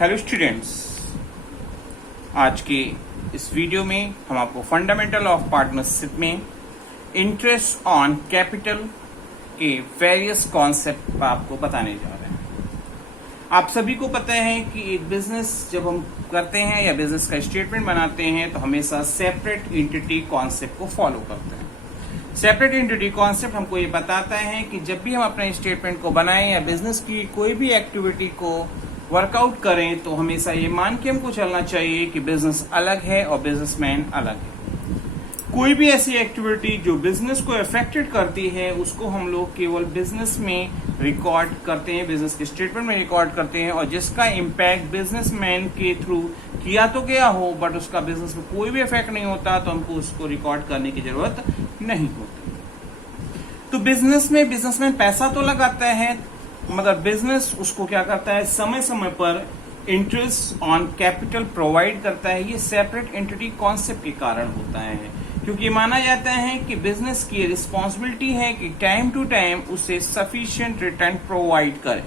Hello students, आज के इस वीडियो में हम आपको फंडामेंटल ऑफ पार्टनरशिप में इंटरेस्ट ऑन कैपिटल के वेरियस कॉन्सेप्ट आपको बताने जा रहे हैं। आप सभी को पता है कि एक बिजनेस जब हम करते हैं या बिजनेस का स्टेटमेंट बनाते हैं तो हमेशा सेपरेट एंटिटी कॉन्सेप्ट को फॉलो करते हैं। सेपरेट एंटिटी कॉन्सेप्ट हमको ये बताता है कि जब भी हम अपने स्टेटमेंट को बनाएं या बिजनेस की कोई भी एक्टिविटी को वर्कआउट करें तो हमेशा ये मान के हमको चलना चाहिए कि बिजनेस अलग है और बिजनेसमैन अलग है। कोई भी ऐसी एक्टिविटी जो बिजनेस को अफेक्टेड करती है उसको हम लोग केवल बिजनेस में रिकॉर्ड करते हैं, बिजनेस के स्टेटमेंट में रिकॉर्ड करते हैं, और जिसका इम्पैक्ट बिजनेसमैन के थ्रू किया तो गया हो बट उसका बिजनेस में कोई भी इफेक्ट नहीं होता तो हमको उसको रिकॉर्ड करने की जरूरत नहीं होती। तो बिजनेस में बिजनेसमैन पैसा तो लगाता है, मगर बिजनेस उसको क्या करता है, समय समय पर इंटरेस्ट ऑन कैपिटल प्रोवाइड करता है। ये सेपरेट एंटिटी कॉन्सेप्ट के कारण होता है, क्योंकि माना जाता है कि बिजनेस की रिस्पॉन्सिबिलिटी है कि टाइम टू टाइम उसे सफिशिएंट रिटर्न प्रोवाइड करें।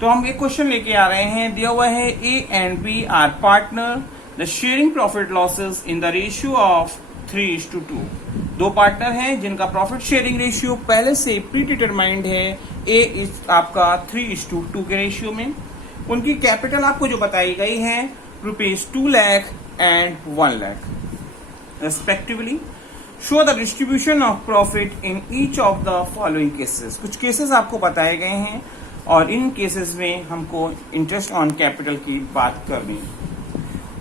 तो हम एक क्वेश्चन लेके आ रहे हैं, दिया हुआ है A and B are partner, the sharing profit losses in the ratio of 3:2। दो पार्टनर हैं जिनका प्रॉफिट शेयरिंग रेशियो पहले से प्री डिटरमाइंड है, ए इज आपका 3:2 के रेशियो में। उनकी कैपिटल आपको जो बताई गई है ₹2 lakh and 1 lakh respectively. Show the distribution of profit in each of the following cases. कुछ केसेस आपको बताए गए हैं और इन केसेस में हमको इंटरेस्ट ऑन कैपिटल की बात करनी है।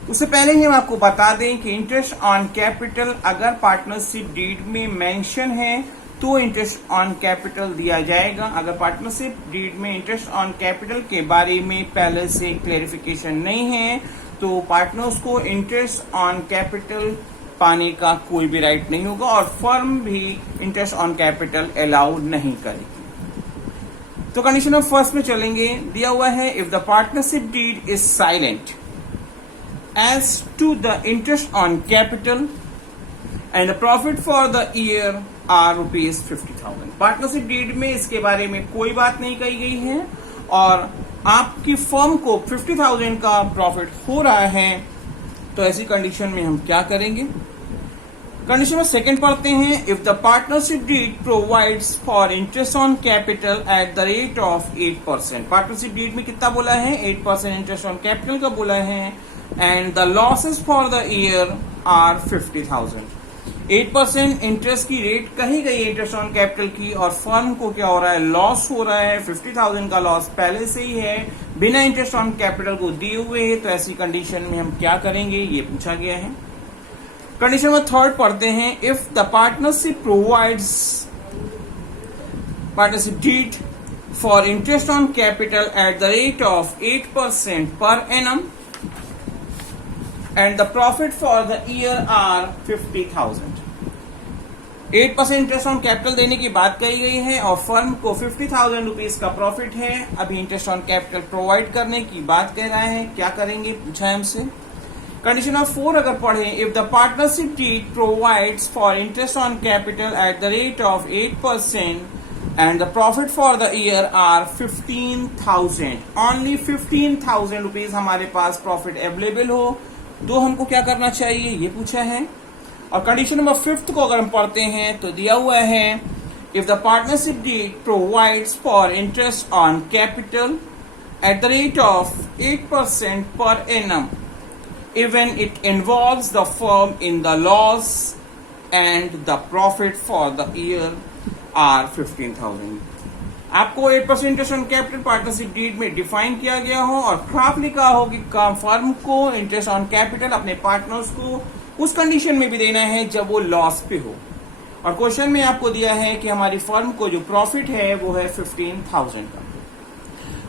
उससे पहले ही हम आपको बता दें कि इंटरेस्ट ऑन कैपिटल अगर पार्टनरशिप डीड में मेंशन है तो इंटरेस्ट ऑन कैपिटल दिया जाएगा। अगर पार्टनरशिप डीड में इंटरेस्ट ऑन कैपिटल के बारे में पहले से क्लेरिफिकेशन नहीं है तो पार्टनर्स को इंटरेस्ट ऑन कैपिटल पाने का कोई भी राइट नहीं होगा और फर्म भी इंटरेस्ट ऑन कैपिटल अलाउ नहीं करेगी। तो कंडीशन ऑफ फर्स्ट में चलेंगे, दिया हुआ है if the partnership deed is silent as to the interest on capital and the profit for the year are ₹50,000। Partnership deed में इसके बारे में कोई बात नहीं कही गई है और आपकी फर्म को 50,000 का प्रॉफिट हो रहा है, तो ऐसी कंडीशन में हम क्या करेंगे। कंडीशन में सेकंड पढ़ते हैं, if the partnership deed provides for interest on capital at the rate of 8%। Partnership deed में कितना बोला है, 8% इंटरेस्ट ऑन कैपिटल का बोला है, and the losses for the year are 50,000। 8% interest की रेट कही गई है इंटरेस्ट ऑन कैपिटल की, और फर्म को क्या हो रहा है, लॉस हो रहा है। 50,000 का लॉस पहले से ही है, बिना इंटरेस्ट ऑन कैपिटल को दिए हुए है, तो ऐसी कंडीशन में हम क्या करेंगे, ये पूछा गया है। कंडीशन में थर्ड पढ़ते हैं, if the partnership provides partnership deed for interest on capital at the rate of 8% per annum and the profit for the year are 50,000। 8% interest on capital देने की बात कही गई है और फर्म को 50,000 रुपीज का प्रॉफिट है। अभी इंटरेस्ट ऑन कैपिटल प्रोवाइड करने की बात कह रहा है, क्या करेंगे पूछा है हमसे। कंडीशन ऑफ 4 अगर पढ़े, if the partnership deed provides for interest on capital at the rate of 8% and the profit for the year are 15,000, only 15,000 rupees हमारे पास प्रॉफिट अवेलेबल हो तो हमको क्या करना चाहिए, ये पूछा है। और कंडीशन नंबर 5 को अगर हम पढ़ते हैं तो दिया हुआ है, if the partnership deed provides for interest on capital at the rate of 8% per annum even it involves the firm in the loss and the profit for the year are 15,000। आपको 8% interest on capital partnership deed में define किया गया हो और खराब लिखा हो कि फर्म को इंटरेस्ट ऑन कैपिटल अपने पार्टनर्स को उस कंडीशन में भी देना है जब वो लॉस पे हो, और क्वेश्चन में आपको दिया है कि हमारी फर्म को जो प्रॉफिट है वो है 15,000 का।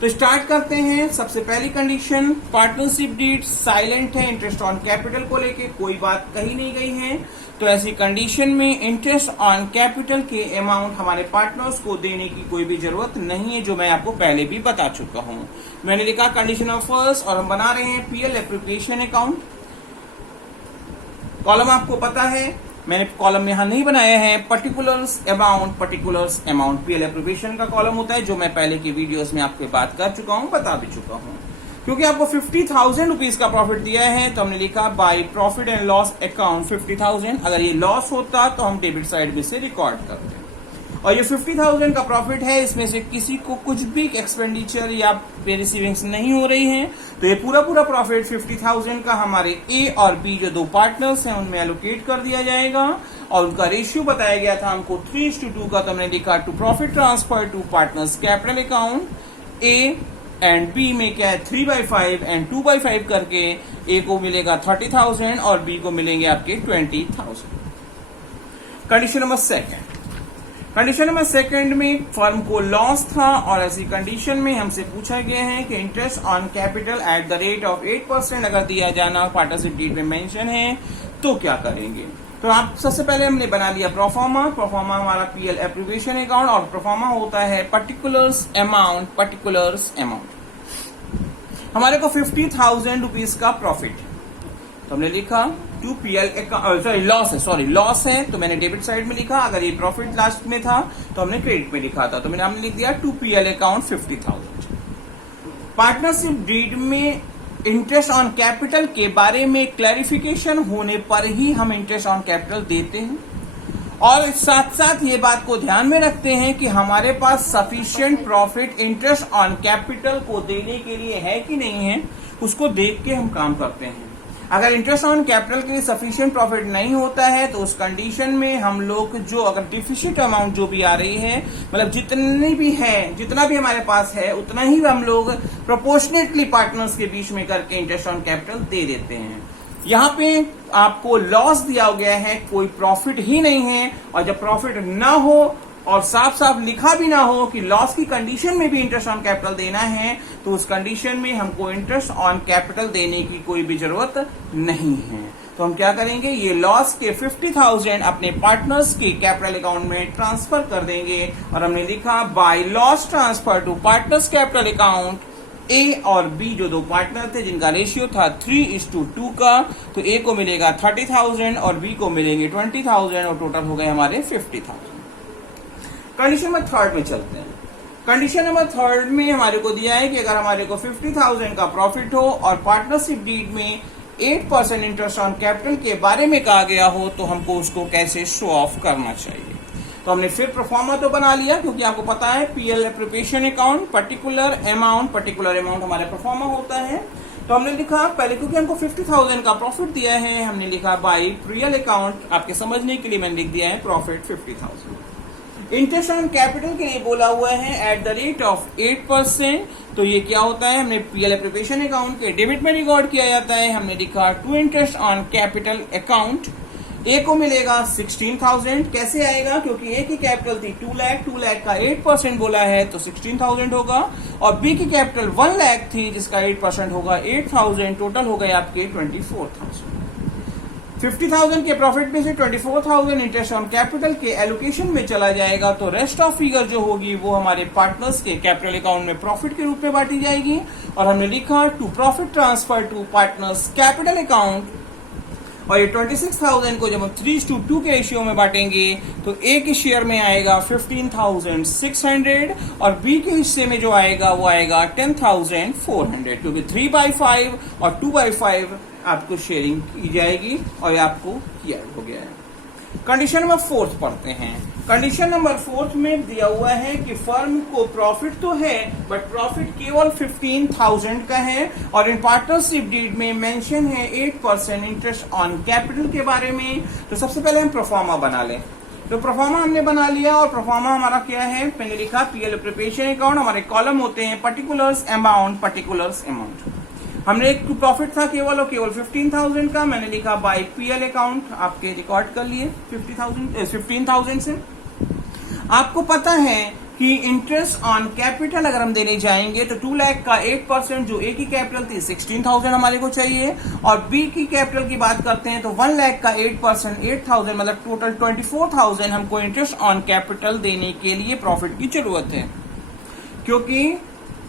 तो स्टार्ट करते हैं। सबसे पहली कंडीशन, पार्टनरशिप डीड साइलेंट है, इंटरेस्ट ऑन कैपिटल को लेके कोई बात कही नहीं गई है, तो ऐसी कंडीशन में इंटरेस्ट ऑन कैपिटल के अमाउंट हमारे पार्टनर्स को देने की कोई भी जरूरत नहीं है, जो मैं आपको पहले भी बता चुका हूं। मैंने लिखा कंडीशन ऑफ फर्स्ट और हम बना रहे हैं पीएल एप्रोप्रिएशन अकाउंट। कॉलम आपको पता है, मैंने कॉलम यहां नहीं बनाया है, पर्टिकुलर्स अमाउंट पीएल एप्रोप्रिएशन का कॉलम होता है, जो मैं पहले की वीडियोस में आपको बात कर चुका हूं, बता भी चुका हूं। क्योंकि आपको 50,000 रुपीज का प्रॉफिट दिया है तो हमने लिखा by profit and loss account 50,000। अगर ये लॉस होता तो हम डेबिट साइड में से रिकॉर्ड करते। और ये 50,000 का प्रॉफिट है, इसमें से किसी को कुछ भी एक्सपेंडिचर या पे रिसीविंग्स नहीं हो रही हैं, तो ये पूरा प्रॉफिट 50,000 का हमारे ए और बी जो दो पार्टनर्स हैं उनमें एलोकेट कर दिया जाएगा। और उनका रेशियो बताया गया था हमको 3:2 का, तो हमने लिखा to profit transfer to partners capital account. A and B में क्या है 3/5 एंड 2/5 करके ए को मिलेगा 30,000 और बी को मिलेंगे आपके 20,000। Condition number second. Condition number second में फर्म को लॉस था और ऐसी कंडीशन में हमसे पूछा गया है कि interest on capital at the rate of 8% अगर दिया जाना पार्टनरशिप डीड में मेंशन है तो क्या करेंगे। तो आप सबसे पहले हमने बना लिया प्रोफार्मा। प्रोफार्मा हमारा पीएल एप्रोप्रिएशन अकाउंट और प्रोफार्मा होता है पर्टिकुलर्स अमाउंट। हमारे को 50,000 रुपीज का प्रॉफिट, तो हमने लिखा टू पीएल लॉस है तो मैंने डेबिट साइड में लिखा। अगर ये प्रॉफिट लास्ट में था तो हमने क्रेडिट में लिखा था, तो हमने लिख दिया to PL account 50,000। Partnership deed में इंटरेस्ट ऑन कैपिटल के बारे में क्लैरिफिकेशन होने पर ही हम इंटरेस्ट ऑन कैपिटल देते हैं, और साथ साथ ये बात को ध्यान में रखते हैं कि हमारे पास sufficient profit interest on capital को देने के लिए है कि नहीं है, उसको देख के हम काम करते हैं। अगर इंटरेस्ट ऑन कैपिटल के लिए सफिशिएंट प्रॉफिट नहीं होता है तो उस कंडीशन में हम लोग जो अगर डिफिसिट अमाउंट जो भी आ रही है, मतलब जितना भी हमारे पास है उतना ही हम लोग प्रोपोर्शनेटली पार्टनर्स के बीच में करके इंटरेस्ट ऑन कैपिटल दे देते हैं। यहाँ पे आपको लॉस दिया गया है, कोई प्रॉफिट ही नहीं है, और जब प्रॉफिट ना हो और साफ साफ लिखा भी ना हो कि लॉस की कंडीशन में भी इंटरेस्ट ऑन कैपिटल देना है, तो उस कंडीशन में हमको इंटरेस्ट ऑन कैपिटल देने की कोई भी जरूरत नहीं है। तो हम क्या करेंगे, ये लॉस के 50,000 अपने पार्टनर्स के कैपिटल अकाउंट में ट्रांसफर कर देंगे। और हमने लिखा by loss transfer to partners capital account. A और बी जो दो पार्टनर थे जिनका रेशियो था 3:2 का, तो ए को मिलेगा 30,000 और बी को मिलेंगे 20,000 और टोटल हो गए हमारे 50,000। कंडीशन नंबर थर्ड में चलते हैं। कंडीशन नंबर थर्ड में हमारे को दिया है कि अगर हमारे को 50,000 का प्रॉफिट हो और पार्टनरशिप डीड में 8% इंटरेस्ट ऑन कैपिटल के बारे में कहा गया हो तो हमको उसको कैसे शो ऑफ करना चाहिए। तो हमने फिर प्रोफार्मा तो बना लिया, क्योंकि आपको पता है PL appropriation account particular amount हमारा प्रोफार्मा होता है। तो हमने लिखा पहले, क्योंकि हमको 50,000 का प्रॉफिट दिया है, हमने लिखा बाय पीएल अकाउंट। आपके समझने के लिए मैंने लिख दिया है प्रॉफिट 50,000। इंटरेस्ट ऑन कैपिटल के लिए बोला हुआ है एट द रेट ऑफ 8%। तो ये क्या होता है, हमने पीएल एप्रोप्रिएशन अकाउंट के डेबिट में रिकॉर्ड किया जाता है। हमने लिखा to interest on capital account. A को मिलेगा 16,000। कैसे आएगा, क्योंकि ए की कैपिटल थी 2 लाख का 8% बोला है तो 16,000 होगा, और बी की कैपिटल 1 लाख थी जिसका 8% होगा 8,000। टोटल हो गए आपके 24,000। 50,000 के प्रॉफिट में से 24,000 इंटरेस्ट ऑन कैपिटल के एलोकेशन में चला जाएगा, तो रेस्ट ऑफ फिगर जो होगी वो हमारे पार्टनर्स के कैपिटल अकाउंट में प्रॉफिट के रूप में बांटी जाएगी। और हमने लिखा to profit transfer to partners capital account. और ये 26,000 को जब हम 3:2 के रेशियो में बांटेंगे तो ए के शेयर में आएगा 15,600 और बी के हिस्से में जो आएगा वो आएगा 10,400, क्योंकि 3/5 और 2/5 आपको शेयरिंग की जाएगी और ये आपको किया हो गया है। कंडीशन नंबर 4 पढ़ते हैं। कंडीशन नंबर 4 में दिया हुआ है कि फर्म को प्रॉफिट तो है बट प्रॉफिट केवल 15,000 का है, और इन पार्टनरशिप डीड में मेंशन है 8% इंटरेस्ट ऑन कैपिटल के बारे में। तो सबसे पहले हम प्रोफार्मा बना लें। तो प्रोफार्मा हमने बना लिया, और प्रोफार्मा हमारा क्या है, मैंने लिखा पीएल एप्रोप्रिएशन अकाउंट। हमारे कॉलम होते हैं पर्टिकुलर्स अमाउंट। हमने एक प्रॉफिट था केवल 15,000 का, मैंने लिखा बाय पीएल अकाउंट। आपके रिकॉर्ड कर लिए 15,000 से। आपको पता है कि इंटरेस्ट ऑन कैपिटल अगर हम देने जाएंगे तो 2 लाख का 8% जो ए की कैपिटल थी 16,000 हमारे को चाहिए, और बी की कैपिटल की बात करते हैं तो 1 लाख का 8% 8,000, मतलब टोटल 24,000 हमको इंटरेस्ट ऑन कैपिटल देने के लिए प्रॉफिट की जरूरत है। क्योंकि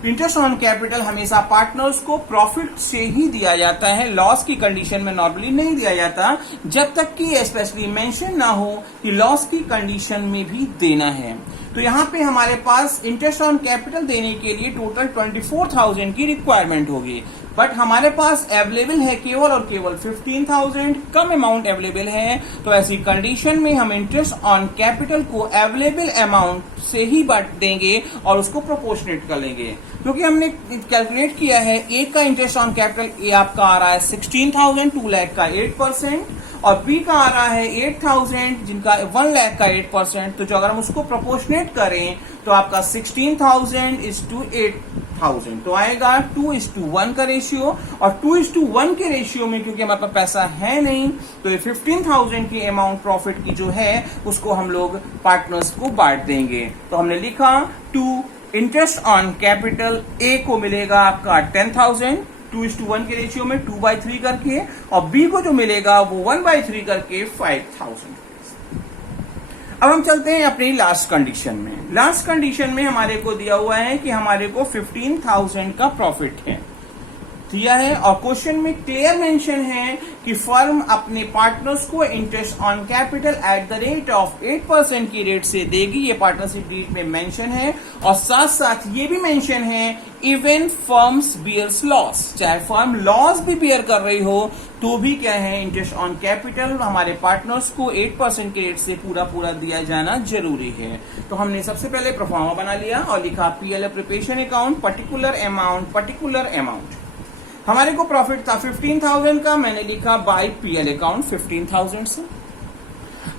इंटरेस्ट ऑन कैपिटल हमेशा पार्टनर्स को प्रॉफिट से ही दिया जाता है, लॉस की कंडीशन में नॉर्मली नहीं दिया जाता, जब तक कि स्पेशली मेंशन ना हो कि लॉस की कंडीशन में भी देना है। तो यहाँ पे हमारे पास इंटरेस्ट ऑन कैपिटल देने के लिए टोटल 24,000 की रिक्वायरमेंट होगी, बट हमारे पास अवेलेबल है केवल और केवल 15,000, कम अमाउंट अवेलेबल है। तो ऐसी कंडीशन में हम इंटरेस्ट ऑन कैपिटल को अवेलेबल अमाउंट से ही बांट देंगे और उसको प्रोपोर्शनेट कर लेंगे, क्योंकि हमने कैलकुलेट किया है ए का इंटरेस्ट ऑन कैपिटल ए आपका आ रहा है 16,000, 2 लाख का 8%, और बी का आ रहा है 8,000 जिनका 1 लाख का 8%। तो जो अगर हम उसको प्रोपोर्शनेट करें तो आपका 16,000 इज टू 8,000 तो आएगा 2:1 का रेशियो, और 2:1 के रेशियो में क्योंकि हमारे पास पैसा है नहीं, तो ये 15,000 की अमाउंट प्रॉफिट की जो है उसको हम लोग पार्टनर्स को बांट देंगे। तो हमने लिखा to interest on capital A को मिलेगा आपका 10,000 2:1 के रेशियो में 2/3 करके, और बी को जो मिलेगा वो 1/3 करके 5,000। अब हम चलते हैं अपनी लास्ट कंडीशन में। लास्ट कंडीशन में हमारे को दिया हुआ है कि हमारे को 15,000 का प्रॉफिट है दिया है, और क्वेश्चन में क्लियर मेंशन है कि फर्म अपने पार्टनर्स को interest on capital at the rate of 8% की रेट से देगी। ये पार्टनरशिप डीड में मेंशन है, और साथ साथ ये भी मेंशन है इवन फर्म्स बियर्स लॉस, चाहे फर्म लॉस भी बियर कर रही हो तो भी क्या है इंटरेस्ट ऑन कैपिटल हमारे पार्टनर्स को 8% के रेट से पूरा दिया जाना जरूरी है। तो हमने सबसे पहले प्रोफार्मा बना लिया और लिखा PL preparation account particular amount. हमारे को प्रॉफिट था 15,000 का, मैंने लिखा बाय पीएल अकाउंट 15,000 से।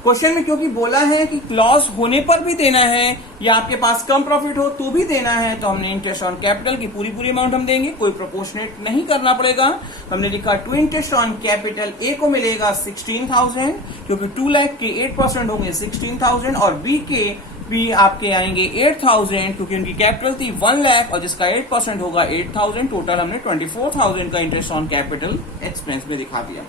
क्वेश्चन में क्योंकि बोला है कि लॉस होने पर भी देना है या आपके पास कम प्रॉफिट हो तो भी देना है, तो हमने इंटरेस्ट ऑन कैपिटल की पूरी अमाउंट हम देंगे, कोई प्रोपोर्शनेट नहीं करना पड़ेगा। हमने लिखा to interest on capital A को मिलेगा 16,000 क्योंकि 2 लाख के 8% होंगे 16,000, और बी के भी आपके आएंगे 8,000 क्योंकि उनकी कैपिटल थी 1 लाख और जिसका 8% होगा 8,000। टोटल हमने 24,000 का इंटरेस्ट ऑन कैपिटल एक्सपेंस में दिखा दिया।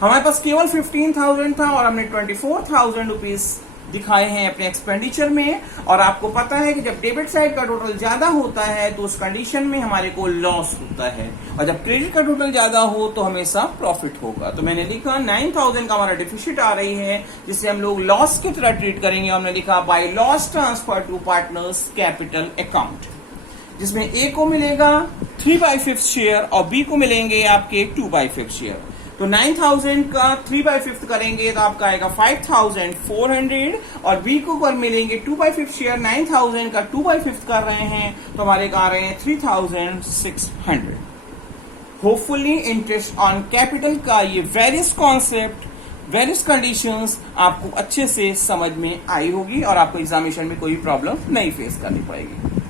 हमारे पास केवल 15,000 था और हमने 24,000 रुपीज दिखाए हैं अपने एक्सपेंडिचर में। और आपको पता है कि जब डेबिट साइड का टोटल ज्यादा होता है तो उस कंडीशन में हमारे को लॉस होता है, और जब क्रेडिट का टोटल ज्यादा हो तो हमेशा प्रॉफिट होगा। तो मैंने लिखा 9,000 का हमारा डिफिसिट आ रही है जिसे हम लोग लॉस की तरह ट्रीट करेंगे। हमने लिखा by loss transfer to partners capital account, जिसमें ए को मिलेगा 3/5 शेयर और बी को मिलेंगे आपके 2/5 शेयर। तो 9,000 का 3/5 करेंगे तो आपका आएगा 5,400, और बी को कर मिलेंगे 2/5 शेयर। 9,000 का 2/5 कर रहे हैं तो हमारे आ रहे हैं 3,600। होपफुली इंटरेस्ट ऑन कैपिटल का ये वेरियस कॉन्सेप्ट, वेरियस कंडीशंस आपको अच्छे से समझ में आई होगी और आपको एग्जामिनेशन में कोई प्रॉब्लम नहीं फेस करनी पड़ेगी।